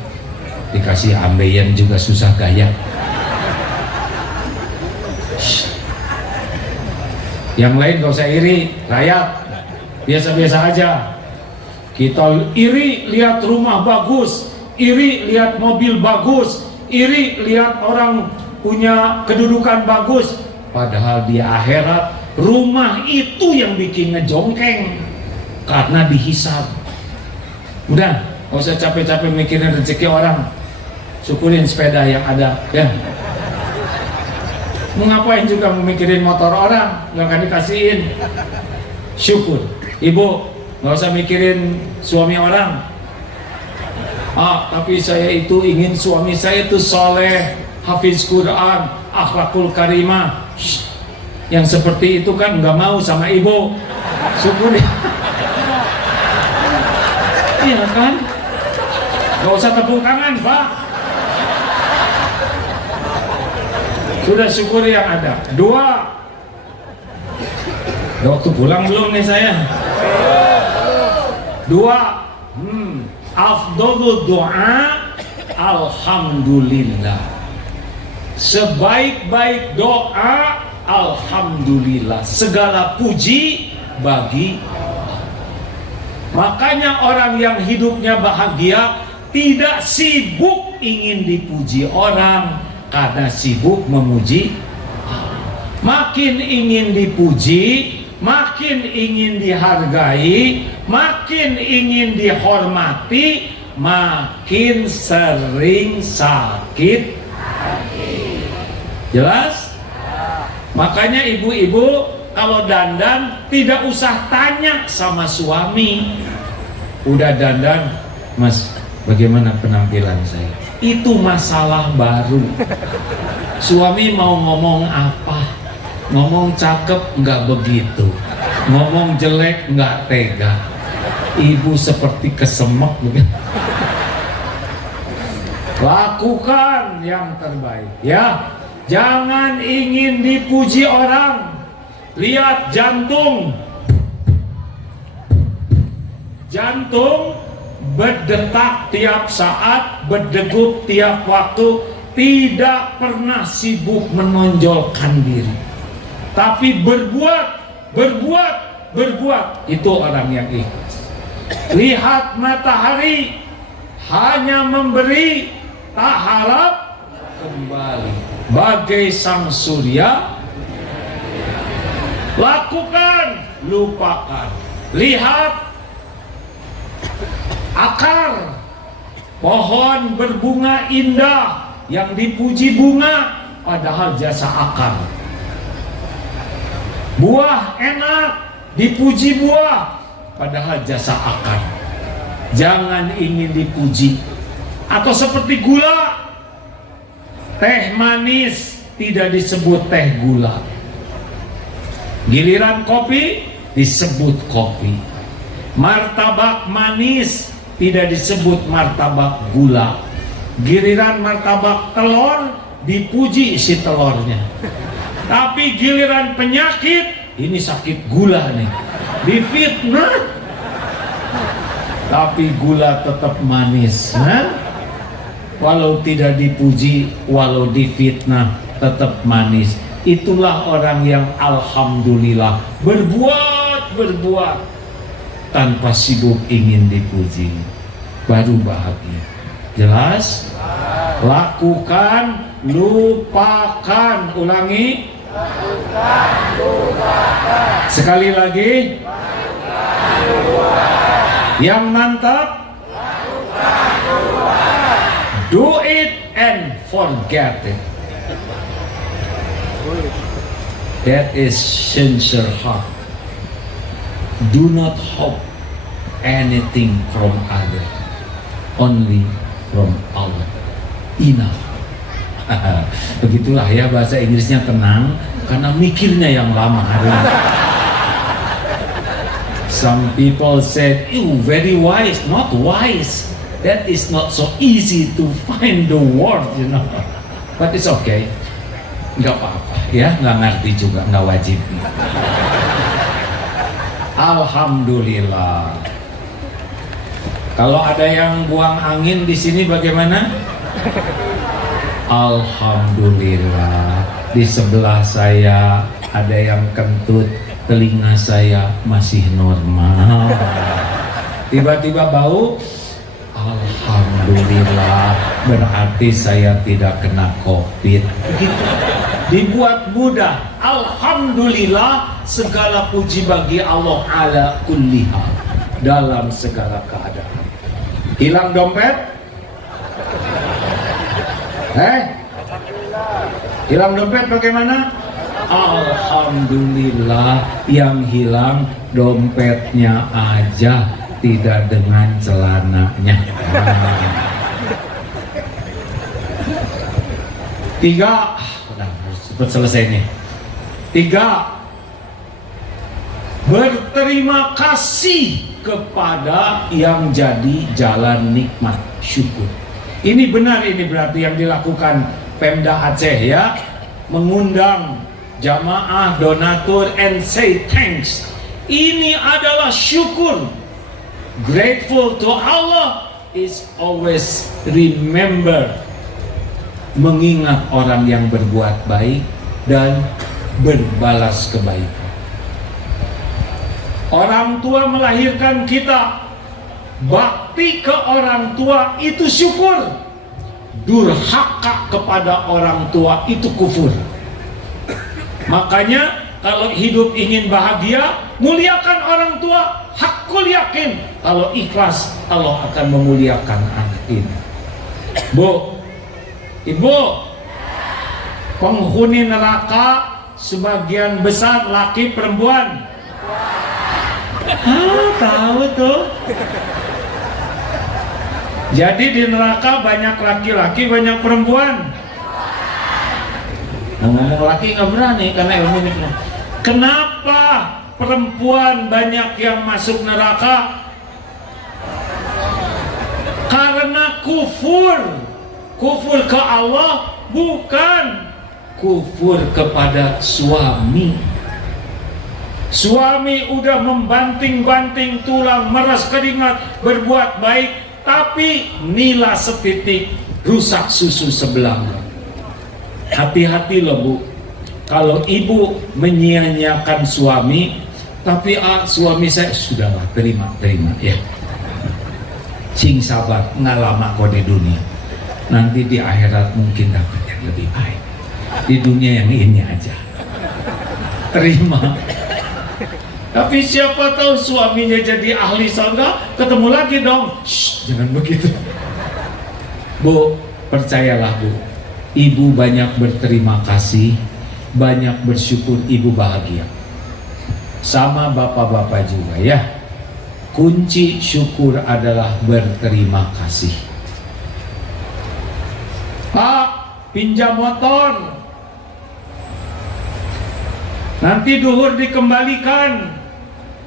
Dikasih ambeien juga susah gaya. Yang lain gak usah iri, rakyat biasa-biasa aja. Kita iri lihat rumah bagus, iri lihat mobil bagus, iri lihat orang punya kedudukan bagus. Padahal di akhirat rumah itu yang bikin ngejongkeng karena dihisab. Udah, gak usah capek-capek mikirin rezeki orang, syukurin sepeda yang ada ya. Mengapain juga memikirin motor orang yang akan dikasihin? Syukur. Ibu, nggak usah mikirin suami orang. Tapi saya itu ingin suami saya itu soleh, hafiz Quran, akhlakul karimah. Yang seperti itu kan nggak mau sama ibu. Syukur. Iya kan? Nggak usah tepuk tangan, Pak. Sudah syukuri yang ada. Dua. Waktu pulang belum nih saya? Dua. Afdhalud doa alhamdulillah. Sebaik-baik doa alhamdulillah. Segala puji bagi Allah. Makanya orang yang hidupnya bahagia tidak sibuk ingin dipuji orang, karena sibuk memuji. Makin ingin dipuji, makin ingin dihargai, makin ingin dihormati, makin sering sakit hati. Jelas? Makanya ibu-ibu kalau dandan tidak usah tanya sama suami. Udah dandan, Mas, bagaimana penampilan saya? Itu masalah baru. Suami mau ngomong apa, ngomong cakep nggak begitu, ngomong jelek nggak tega. Ibu seperti kesemek gitu. Lakukan yang terbaik ya. Jangan ingin dipuji orang. Lihat jantung, jantung berdetak tiap saat, berdegup tiap waktu, tidak pernah sibuk menonjolkan diri, tapi berbuat, itu orang yang ikhlas. Lihat matahari, hanya memberi, tak harap kembali, bagai sang surya. Lakukan, lupakan. Lihat akar pohon berbunga indah, yang dipuji bunga, padahal jasa akar. Buah enak, dipuji buah, padahal jasa akar. Jangan ingin dipuji. Atau seperti gula, teh manis tidak disebut teh gula, giliran kopi disebut kopi. Martabak manis tidak disebut martabak gula, giliran martabak telur dipuji si telurnya. Tapi giliran penyakit, ini sakit gula nih, difitnah. Tapi gula tetap manis, walau tidak dipuji, walau difitnah, tetap manis. Itulah orang yang alhamdulillah berbuat tanpa sibuk ingin dipuji, baru bahagia. Jelas? Lakukan, lupakan. Ulangi. Lakukan, lupakan. Sekali lagi. Lakukan, lupakan. Yang mantap. Lakukan, lupakan. Do it and forget it. That is sincere heart. Do not hope anything from other, only from Allah. Enough. Begitulah ya, bahasa Inggrisnya tenang karena mikirnya yang lama hari ini. Some people said, "You very wise." Not wise. That is not so easy to find the word, you know. But it's okay. Nggak apa-apa ya, nggak ngerti juga, nggak wajib. Alhamdulillah. Kalau ada yang buang angin di sini bagaimana? Alhamdulillah. Di sebelah saya ada yang kentut, telinga saya masih normal. Tiba-tiba bau, alhamdulillah, berarti saya tidak kena COVID. Begitu. Dibuat mudah. Alhamdulillah, segala puji bagi Allah ala kulli hal, dalam segala keadaan. Hilang dompet? Hilang dompet bagaimana? Alhamdulillah, yang hilang dompetnya aja, tidak dengan celananya. Tiga, cepat selesai nih. Tiga, berterima kasih kepada yang jadi jalan nikmat, syukur. Ini benar, ini berarti yang dilakukan Pemda Aceh ya, mengundang jamaah, donatur, and say thanks. Ini adalah syukur. Grateful to Allah is always remember, mengingat orang yang berbuat baik dan berbalas kebaikan. Orang tua melahirkan kita, bakti ke orang tua itu syukur. Durhaka kepada orang tua itu kufur. Makanya kalau hidup ingin bahagia, muliakan orang tua. Hakul yakin, kalau ikhlas Allah akan memuliakan anak ini. Bu, ibu, penghuni neraka sebagian besar laki perempuan. Tahu tuh. Jadi di neraka banyak laki-laki, banyak perempuan. Ngomong laki nggak berani karena ilmu ini. Kenapa perempuan banyak yang masuk neraka? Karena kufur. Kufur ke Allah, bukan kufur kepada suami. Suami udah membanting-banting tulang, meras keringat, berbuat baik, tapi nila setitik, rusak susu sebelah. Hati-hati loh bu, kalau ibu menyia-nyiakan suami, tapi suami saya sudahlah, terima ya. Sing sabar, nggak lama kok di dunia. Nanti di akhirat mungkin dapat yang lebih baik. Di dunia yang ini aja. Terima. Tapi siapa tahu suaminya jadi ahli surga, ketemu lagi dong. Shh, jangan begitu. Bu, percayalah bu, ibu banyak berterima kasih, banyak bersyukur, ibu bahagia. sama bapak-bapak juga ya. Kunci syukur adalah berterima kasih. Pak, pinjam motor, nanti duhur dikembalikan.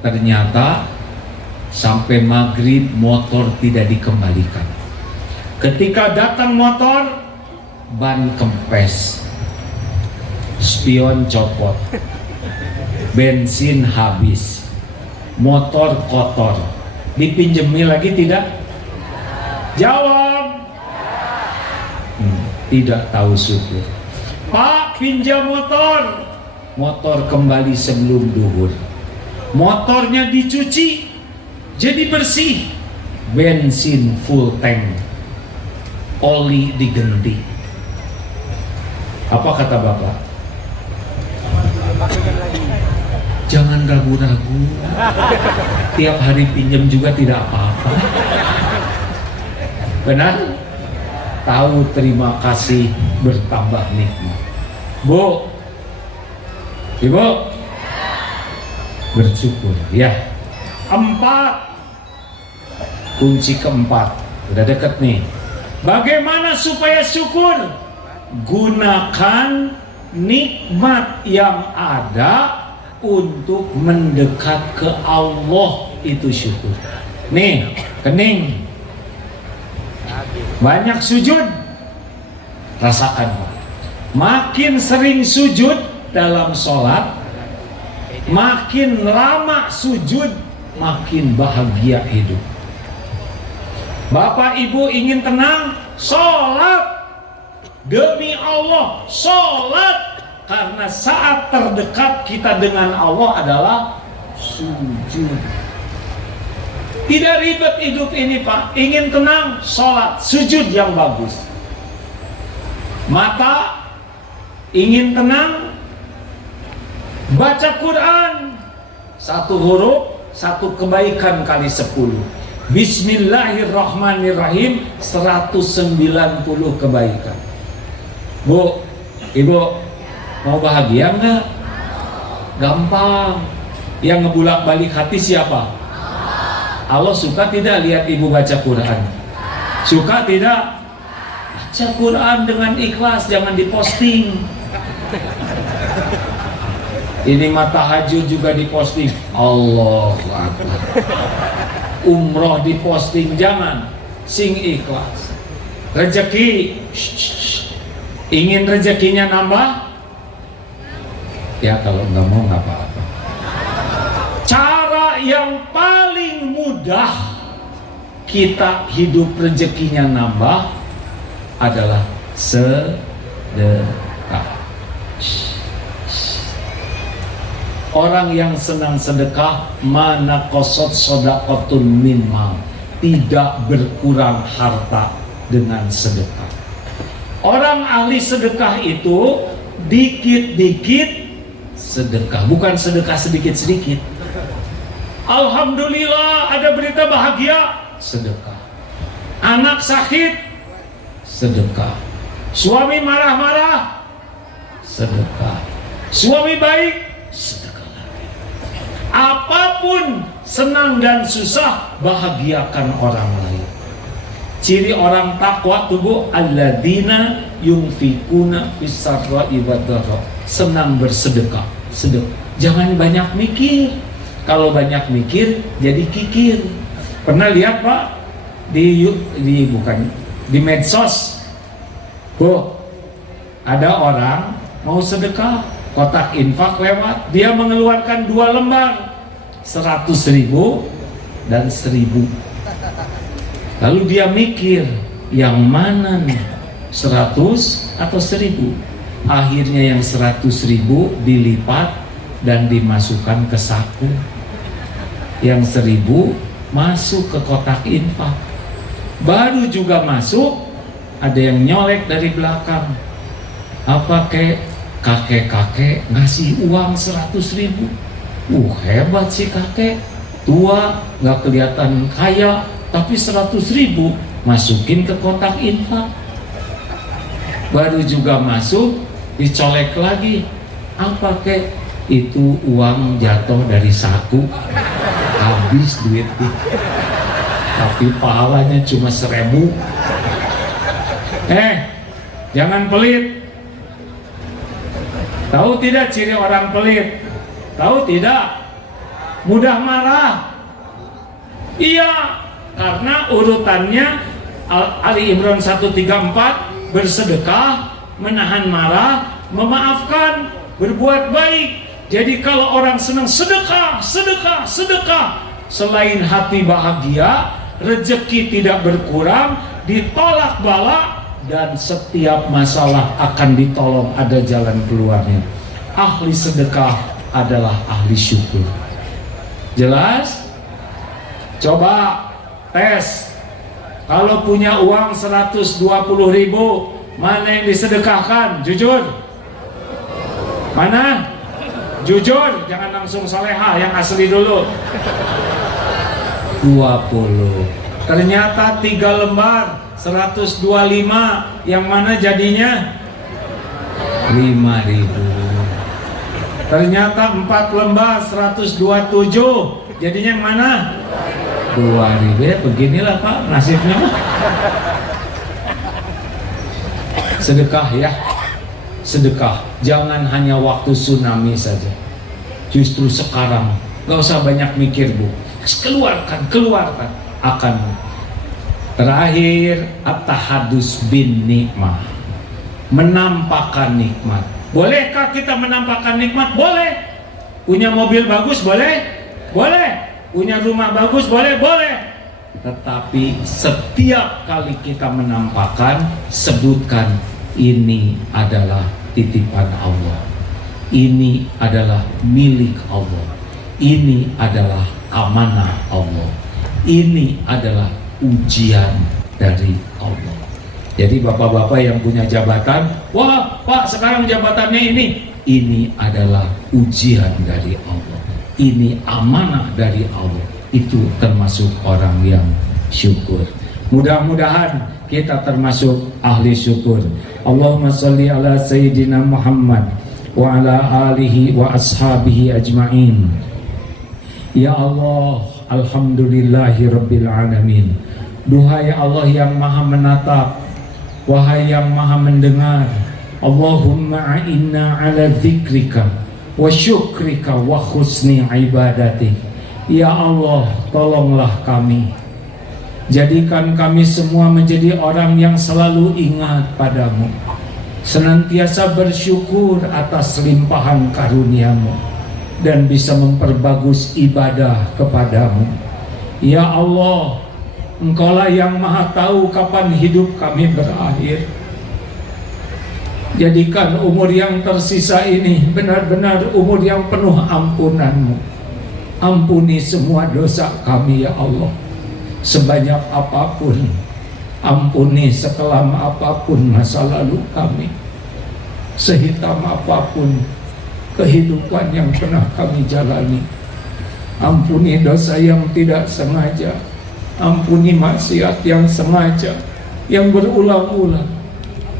Ternyata sampai maghrib motor tidak dikembalikan. Ketika datang motor, ban kempes, spion copot, bensin habis, motor kotor. Dipinjemi lagi tidak? Jawab. Tidak tahu syukur. Pak, pinjam motor. Motor kembali sebelum duhur. Motornya dicuci, jadi bersih. Bensin full tank, oli diganti. Apa kata bapak? Jangan ragu-ragu. Tiap hari pinjam juga tidak apa-apa. Benar? Tahu terima kasih bertambah nikmat. Bu, Ibu, bersyukur ya. 4, kunci keempat, udah deket nih. Bagaimana supaya syukur? Gunakan nikmat yang ada untuk mendekat ke Allah, itu syukur. Nih, kening, banyak sujud, rasakan Pak. Makin sering sujud dalam sholat, makin lama sujud, makin bahagia hidup. Bapak Ibu ingin tenang, sholat. Demi Allah, sholat. Karena saat terdekat kita dengan Allah adalah sujud. Tidak ribet hidup ini Pak. Ingin tenang, sholat, sujud yang bagus. Mata ingin tenang, baca Quran. 1 huruf, 1 kebaikan kali 10. Bismillahirrahmanirrahim, 190 kebaikan. Bu, Ibu, mau bahagia enggak? Gampang. Yang ngebulak-balik hati siapa? Allah suka tidak lihat ibu baca Quran? Suka tidak? Baca Quran dengan ikhlas, jangan diposting. Ini mah tahajud juga diposting. Allahu Akbar. Umroh diposting, jangan. Sing ikhlas. Rezeki, ingin rezekinya nambah? Ya kalau nggak mau nggak apa-apa. Cara yang paling mudah kita hidup rezekinya nambah adalah sedekah. Orang yang senang sedekah, mana kosot sodakotun min mal, tidak berkurang harta dengan sedekah. Orang ahli sedekah itu dikit-dikit sedekah, bukan sedekah sedikit-sedikit. Alhamdulillah ada berita bahagia, sedekah. Anak sakit, sedekah. Suami marah-marah, sedekah. Suami baik, sedekah. Apapun senang dan susah, bahagiakan orang lain. Ciri orang takwa tubuh, alladzina yunfikuna fis-sarra'i wad-dharra, senang bersedekah. Sedekah. Jangan banyak mikir. Kalau banyak mikir jadi kikir. Pernah lihat Pak di medsos, Bu, ada orang mau sedekah, kotak infak lewat, dia mengeluarkan 2 lembar, 100.000 dan 1.000. Lalu dia mikir, yang mana nih, 100 atau 1.000? Akhirnya yang 100.000 dilipat dan dimasukkan ke saku, yang 1.000 masuk ke kotak infak. Baru juga masuk, ada yang nyolek dari belakang. Apa kakek-kakek ngasih uang 100.000. Hebat sih kakek, tua, nggak kelihatan kaya, tapi 100.000 masukin ke kotak infak. Baru juga masuk, dicolek lagi. Apa itu uang jatuh dari saku, habis duitnya, tapi pahalanya cuma 1000. Jangan pelit. Tahu tidak ciri orang pelit? Tahu tidak? Mudah marah. Iya, karena urutannya Ali Imran 134, bersedekah, menahan marah, memaafkan, berbuat baik. Jadi kalau orang senang sedekah, sedekah, sedekah, selain hati bahagia, rezeki tidak berkurang, ditolak bala, dan setiap masalah akan ditolong, ada jalan keluarnya. Ahli sedekah adalah ahli syukur. Jelas? Coba tes. Kalau punya uang 120.000, mana yang disedekahkan? Jujur. Mana? Jujur, jangan langsung soleha, yang asli dulu. 20. Ternyata 3 lembar 125, yang mana jadinya 5.000. Ternyata 4 lembar 127, jadinya yang mana? 2.000. Ya beginilah Pak nasibnya. Sedekah ya, sedekah. Jangan hanya waktu tsunami saja. Justru sekarang, gak usah banyak mikir Bu. Keluarkan, keluarkan. Akan. Terakhir, at-tahadus bin nikmah, menampakkan nikmat. Bolehkah kita menampakkan nikmat? Boleh. Punya mobil bagus boleh? Boleh. Punya rumah bagus boleh? Boleh. Tetapi setiap kali kita menampakkan, sebutkan ini adalah titipan Allah, ini adalah milik Allah, ini adalah amanah Allah, ini adalah ujian dari Allah. Jadi bapak-bapak yang punya jabatan, wah Pak sekarang jabatannya ini adalah ujian dari Allah, ini amanah dari Allah. Itu termasuk orang yang syukur. Mudah-mudahan kita termasuk ahli syukur. Allahumma salli ala Sayyidina Muhammad wa ala alihi wa ashabihi ajma'in. Ya Allah, alhamdulillahi rabbil alamin. Duhai Allah yang maha menatap, wahai yang maha mendengar, Allahumma a'inna ala dzikrika wa syukrika wa husni ibadatik. Ya Allah, tolonglah kami, jadikan kami semua menjadi orang yang selalu ingat padamu, senantiasa bersyukur atas limpahan karunia-Mu, dan bisa memperbagus ibadah kepadamu. Ya Allah, Engkaulah yang maha tahu kapan hidup kami berakhir. Jadikan umur yang tersisa ini benar-benar umur yang penuh ampunan-Mu. Ampuni semua dosa kami ya Allah, sebanyak apapun. Ampuni sekelam apapun masa lalu kami, sehitam apapun kehidupan yang pernah kami jalani. Ampuni dosa yang tidak sengaja, ampuni maksiat yang sengaja, yang berulang-ulang.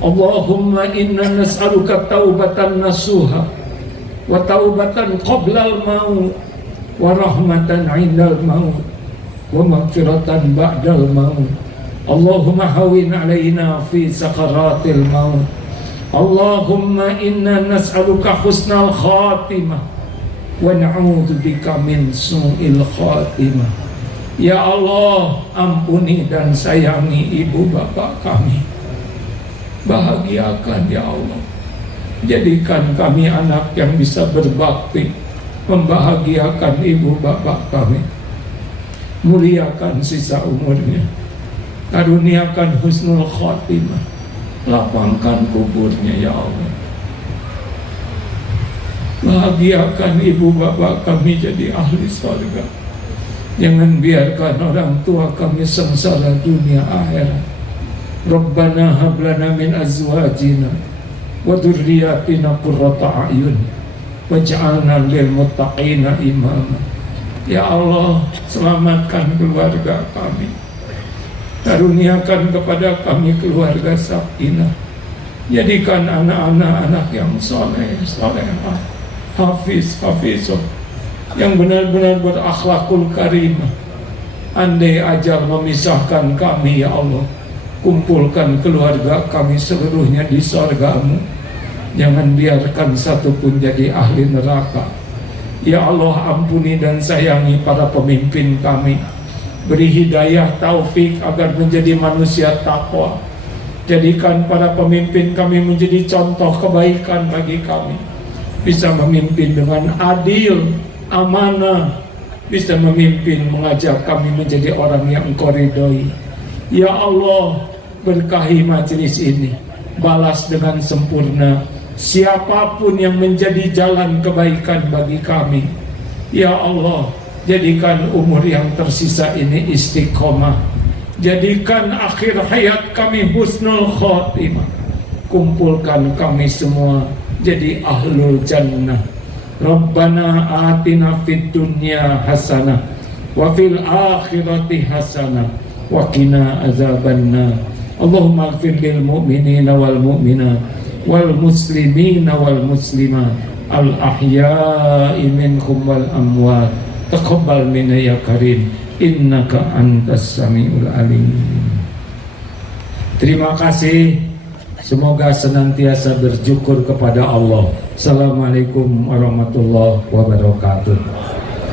Allahumma inna nas'aluka taubatan nasuha wa taubatan qoblal maut wa rahmatan 'indal maut wa maghfiratan ba'dal maut. Allahumma hawin 'alaina fi sakaratil maut. Allahumma inna nas'aluka husnal khatimah wa na'udzubika min su'il khatimah. Ya Allah, ampuni dan sayangi ibu bapak kami, bahagiakan ya Allah, jadikan kami anak yang bisa berbakti, membahagiakan ibu bapak kami, muliakan sisa umurnya, karuniakan husnul khatimah, lapangkan kuburnya ya Allah, bahagiakan ibu bapak kami jadi ahli surga. Jangan biarkan orang tua kami sengsara dunia akhirat. Rabbana hab lana min azwajina wa dzurriyyatina qurrata a'yun waj'alna lil muttaqina imama. Ya Allah, selamatkan keluarga kami, karuniakan kepada kami keluarga sakinah, jadikan anak-anak yang soleh solehah, Hafiz yang benar-benar berakhlakul karimah. Andai ajal memisahkan kami ya Allah, kumpulkan keluarga kami seluruhnya di surga-Mu. Jangan biarkan satu pun jadi ahli neraka. Ya Allah, ampuni dan sayangi para pemimpin kami. Beri hidayah taufik agar menjadi manusia takwa. Jadikan para pemimpin kami menjadi contoh kebaikan bagi kami. Bisa memimpin dengan adil, amanah. Bisa memimpin mengajak kami menjadi orang yang Engkau ridhoi. Ya Allah, berkahi majelis ini. Balas dengan sempurna siapapun yang menjadi jalan kebaikan bagi kami. Ya Allah, jadikan umur yang tersisa ini istiqomah. Jadikan akhir hayat kami husnul khotimah. Kumpulkan kami semua jadi ahlul jannah. Rabbana atina fid dunya hasanah wa fil akhirati hasanah wa qina azabannar. Allahumma ighfir lil mu'minina wal mu'minat wal muslimina wal muslimat al ahya'i minhum wal amwat. Taqabbal minna ya karim, innaka antas samiul alim. Terima kasih. Semoga senantiasa bersyukur kepada Allah. Assalamualaikum warahmatullahi wabarakatuh.